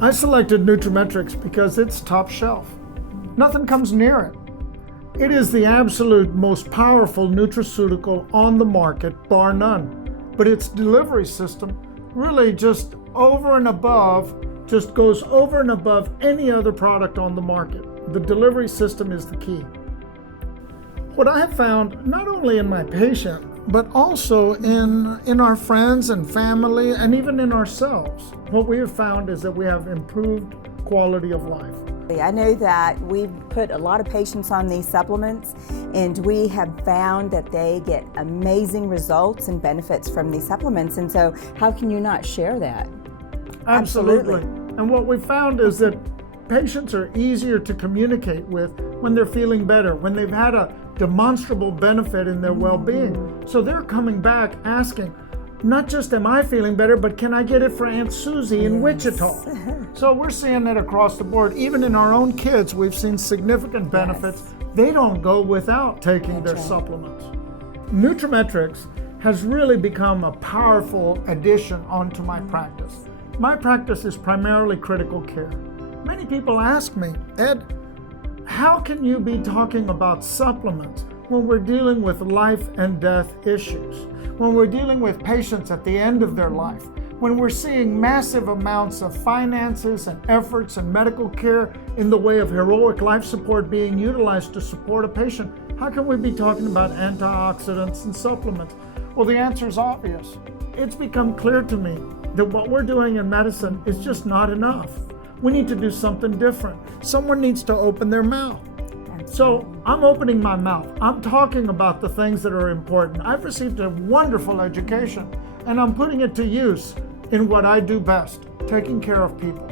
I selected Nutrametrix because it's top shelf. Nothing comes near it. It is the absolute most powerful nutraceutical on the market, bar none. But its delivery system really just goes over and above any other product on the market. The delivery system is the key. What I have found, not only in my patient, but also in our friends and family, and even in ourselves, what we have found is that we have improved quality of life. I know that we've put a lot of patients on these supplements, and we have found that they get amazing results and benefits from these supplements. And so how can you not share that? Absolutely. And what we found is that patients are easier to communicate with when they're feeling better, when they've had a demonstrable benefit in their well-being. So they're coming back asking, not just am I feeling better, but can I get it for Aunt Susie in Wichita? So we're seeing it across the board. Even in our own kids, we've seen significant benefits. Yes. They don't go without taking their supplements. Nutrametrix has really become a powerful addition onto my practice. My practice is primarily critical care. Many people ask me, Ed, how can you be talking about supplements when we're dealing with life and death issues, when we're dealing with patients at the end of their life, when we're seeing massive amounts of finances and efforts and medical care in the way of heroic life support being utilized to support a patient? How can we be talking about antioxidants and supplements? Well, the answer is obvious. It's become clear to me that what we're doing in medicine is just not enough. We need to do something different. Someone needs to open their mouth. So I'm opening my mouth. I'm talking about the things that are important. I've received a wonderful education, and I'm putting it to use in what I do best, taking care of people.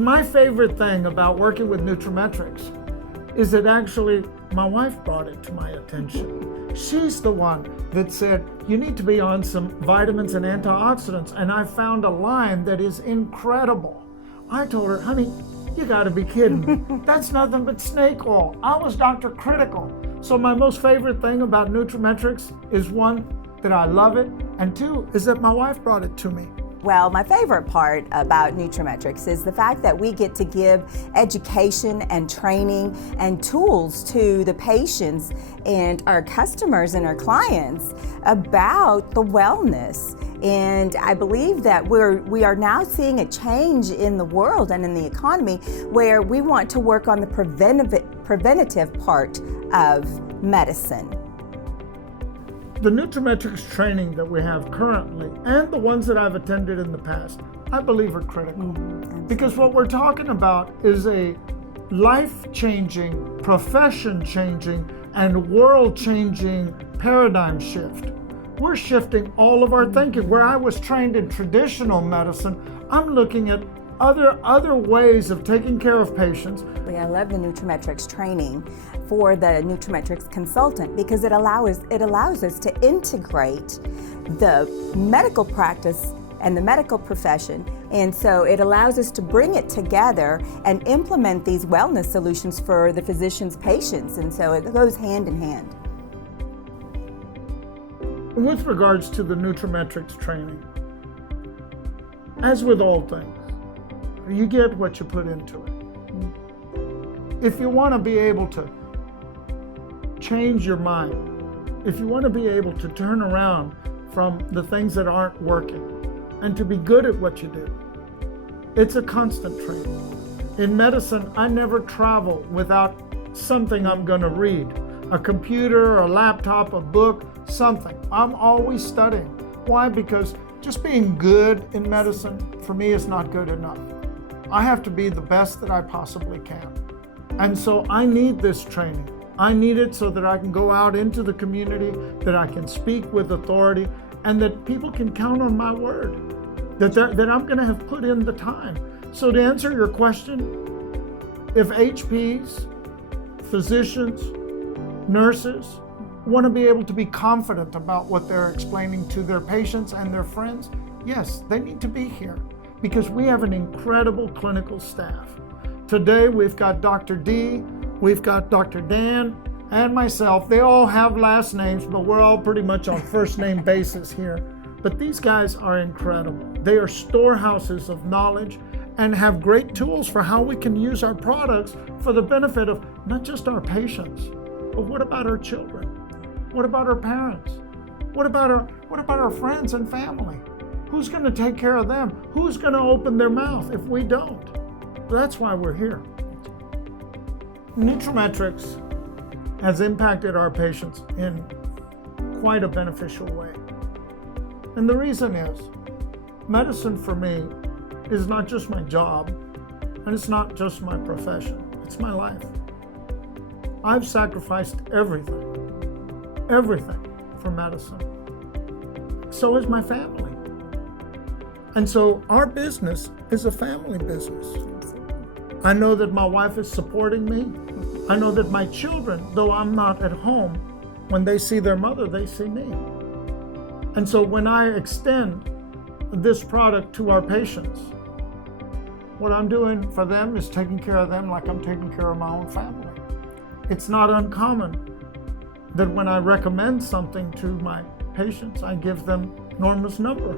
My favorite thing about working with Nutrametrix is that actually my wife brought it to my attention. She's the one that said, you need to be on some vitamins and antioxidants, and I found a line that is incredible. I told her, honey, you gotta be kidding me. That's nothing but snake oil. I was Dr. Critical. So my most favorite thing about Nutrametrix is one, that I love it, and two, is that my wife brought it to me. Well, my favorite part about Nutrametrix is the fact that we get to give education and training and tools to the patients and our customers and our clients about the wellness. And I believe that we are now seeing a change in the world and in the economy where we want to work on the preventative part of medicine. The Nutrametrix training that we have currently and the ones that I've attended in the past, I believe are critical. Because what we're talking about is a life-changing, profession-changing, and world-changing paradigm shift. We're shifting all of our thinking. Where I was trained in traditional medicine, I'm looking at other ways of taking care of patients. I love the Nutrametrix training for the Nutrametrix consultant because it allows us to integrate the medical practice and the medical profession, and so it allows us to bring it together and implement these wellness solutions for the physician's patients, and so it goes hand in hand. With regards to the Nutrametrix training, as with all things, you get what you put into it. If you want to be able to change your mind, if you want to be able to turn around from the things that aren't working and to be good at what you do, it's a constant training. In medicine, I never travel without something I'm going to read. A computer, a laptop, a book, something. I'm always studying. Why? Because just being good in medicine for me is not good enough. I have to be the best that I possibly can. And so I need this training. I need it so that I can go out into the community, that I can speak with authority, and that people can count on my word, that I'm going to have put in the time. So to answer your question, if HPs, physicians, nurses want to be able to be confident about what they're explaining to their patients and their friends, yes, they need to be here because we have an incredible clinical staff. Today we've got Dr. D, we've got Dr. Dan, and myself. They all have last names, but we're all pretty much on first name basis here. But these guys are incredible. They are storehouses of knowledge and have great tools for how we can use our products for the benefit of not just our patients, but what about our children? What about our parents? What about our friends and family? Who's going to take care of them? Who's going to open their mouth if we don't? That's why we're here. Nutrametrix has impacted our patients in quite a beneficial way. And the reason is, medicine for me is not just my job, and it's not just my profession, it's my life. I've sacrificed everything for medicine. So is my family. And so our business is a family business. I know that my wife is supporting me. I know that my children, though I'm not at home, when they see their mother, they see me. And so when I extend this product to our patients, what I'm doing for them is taking care of them like I'm taking care of my own family. It's not uncommon that when I recommend something to my patients, I give them Norma's number,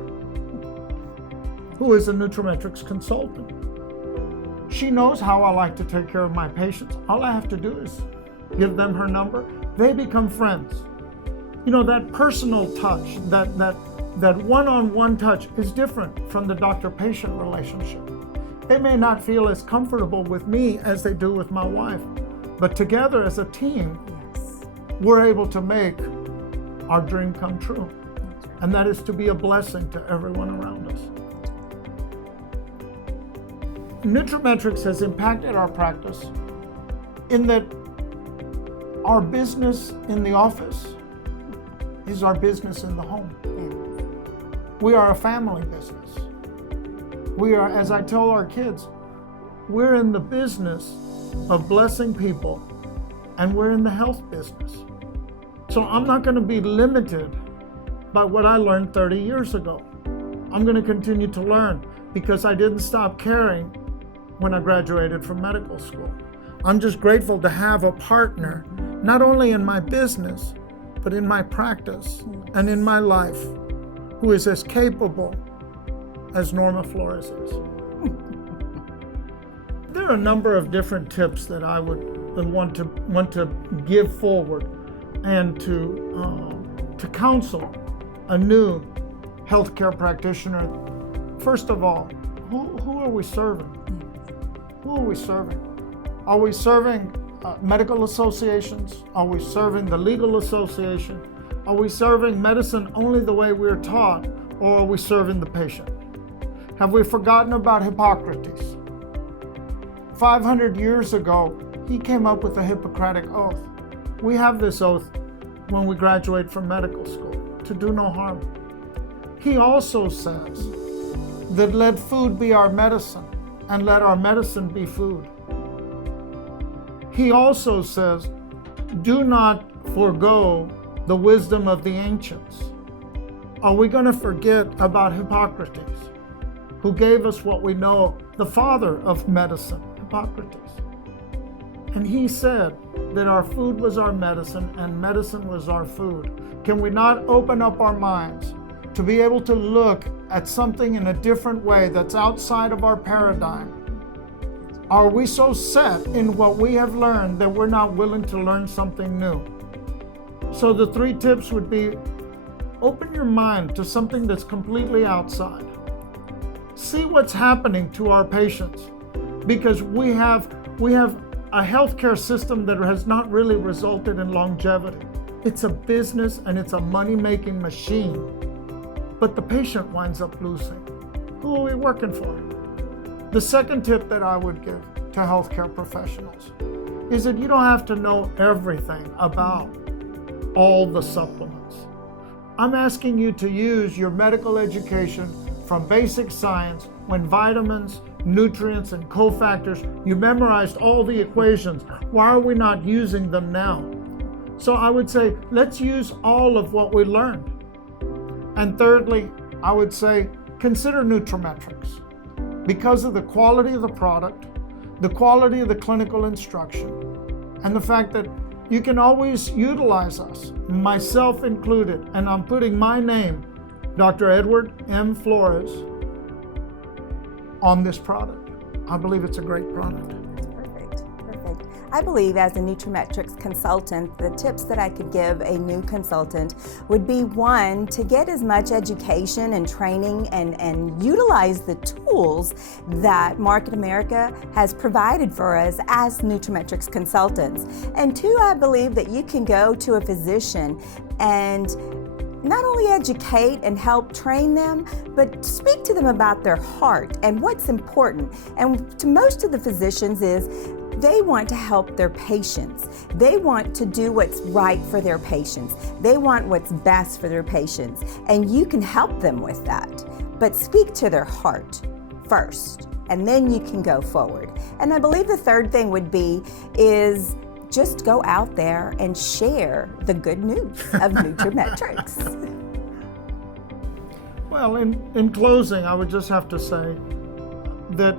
who is a Nutrametrix consultant. She knows how I like to take care of my patients. All I have to do is give them her number. They become friends. You know, that personal touch, that one-on-one touch is different from the doctor-patient relationship. They may not feel as comfortable with me as they do with my wife, but together as a team, we're able to make our dream come true. And that is to be a blessing to everyone around us. Nutrametrix has impacted our practice in that our business in the office is our business in the home. We are a family business. We are, as I tell our kids, we're in the business of blessing people, and we're in the health business. So I'm not going to be limited by what I learned 30 years ago. I'm going to continue to learn because I didn't stop caring when I graduated from medical school. I'm just grateful to have a partner, not only in my business, but in my practice and in my life, who is as capable as Norma Flores is. There are a number of different tips that I would want to give forward and to counsel a new healthcare practitioner. First of all, who are we serving? Who are we serving? Are we serving medical associations? Are we serving the legal association? Are we serving medicine only the way we're taught, or are we serving the patient? Have we forgotten about Hippocrates? 500 years ago, he came up with the Hippocratic Oath. We have this oath when we graduate from medical school, to do no harm. He also says that let food be our medicine, and let our medicine be food. He also says, do not forego the wisdom of the ancients. Are we going to forget about Hippocrates, who gave us what we know, the father of medicine, Hippocrates? And he said that our food was our medicine and medicine was our food. Can we not open up our minds to be able to look at something in a different way that's outside of our paradigm? Are we so set in what we have learned that we're not willing to learn something new? So the 3 tips would be, open your mind to something that's completely outside. See what's happening to our patients, because we have a healthcare system that has not really resulted in longevity. It's a business and it's a money-making machine, but the patient winds up losing. Who are we working for? The second tip that I would give to healthcare professionals is that you don't have to know everything about all the supplements. I'm asking you to use your medical education from basic science, when vitamins, nutrients, and cofactors, you memorized all the equations. Why are we not using them now? So I would say, let's use all of what we learned. And thirdly, I would say, consider Nutrametrix. Because of the quality of the product, the quality of the clinical instruction, and the fact that you can always utilize us, myself included, and I'm putting my name Dr. Edward M. Flores on this product. I believe it's a great product. Perfect. I believe as a Nutrametrix consultant, the tips that I could give a new consultant would be, one, to get as much education and training and utilize the tools that Market America has provided for us as Nutrametrix consultants. And two, I believe that you can go to a physician and not only educate and help train them, but speak to them about their heart and what's important. And to most of the physicians is they want to help their patients. They want to do what's right for their patients. They want what's best for their patients. And you can help them with that. But speak to their heart first, and then you can go forward. And I believe the third thing would be is just go out there and share the good news of Nutrametrix. Well, in closing, I would just have to say that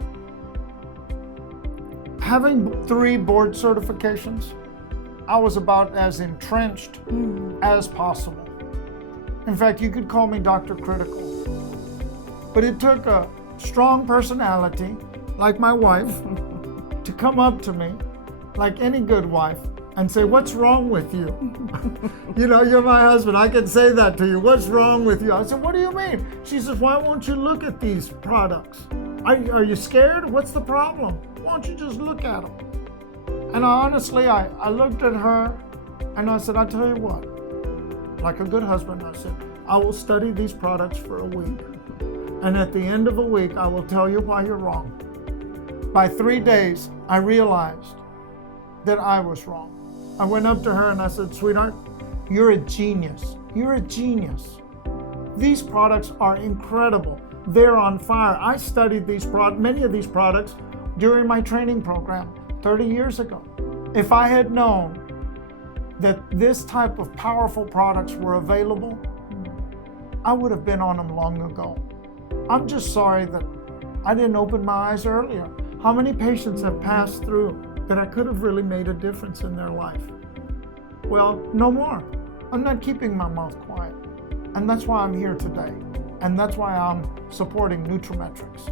having 3 board certifications, I was about as entrenched as possible. In fact, you could call me Dr. Critical. But it took a strong personality, like my wife, to come up to me, like any good wife, and say, "What's wrong with you?" You know, you're my husband. I can say that to you. "What's wrong with you?" I said, "What do you mean?" She says, "Why won't you look at these products? Are you scared? What's the problem? Why don't you just look at them?" And honestly, I looked at her and I said, "I tell you what," like a good husband, I said, "I will study these products for a week. And at the end of a week, I will tell you why you're wrong." By 3 days, I realized that I was wrong. I went up to her and I said, "Sweetheart, you're a genius. You're a genius. These products are incredible. They're on fire. I studied many of these products during my training program 30 years ago. If I had known that this type of powerful products were available, I would have been on them long ago. I'm just sorry that I didn't open my eyes earlier. How many patients have passed through that I could have really made a difference in their life? Well, no more. I'm not keeping my mouth quiet. And that's why I'm here today. And that's why I'm supporting Nutrametrix.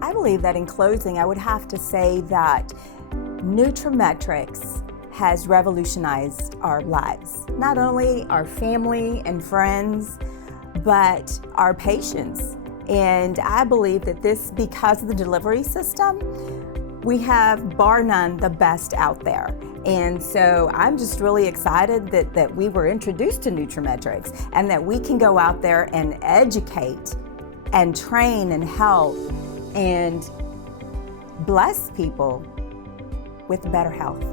I believe that in closing, I would have to say that Nutrametrix has revolutionized our lives. Not only our family and friends, but our patients. And I believe that this, because of the delivery system, we have, bar none, the best out there. And so I'm just really excited that we were introduced to Nutrametrix and that we can go out there and educate and train and help and bless people with better health.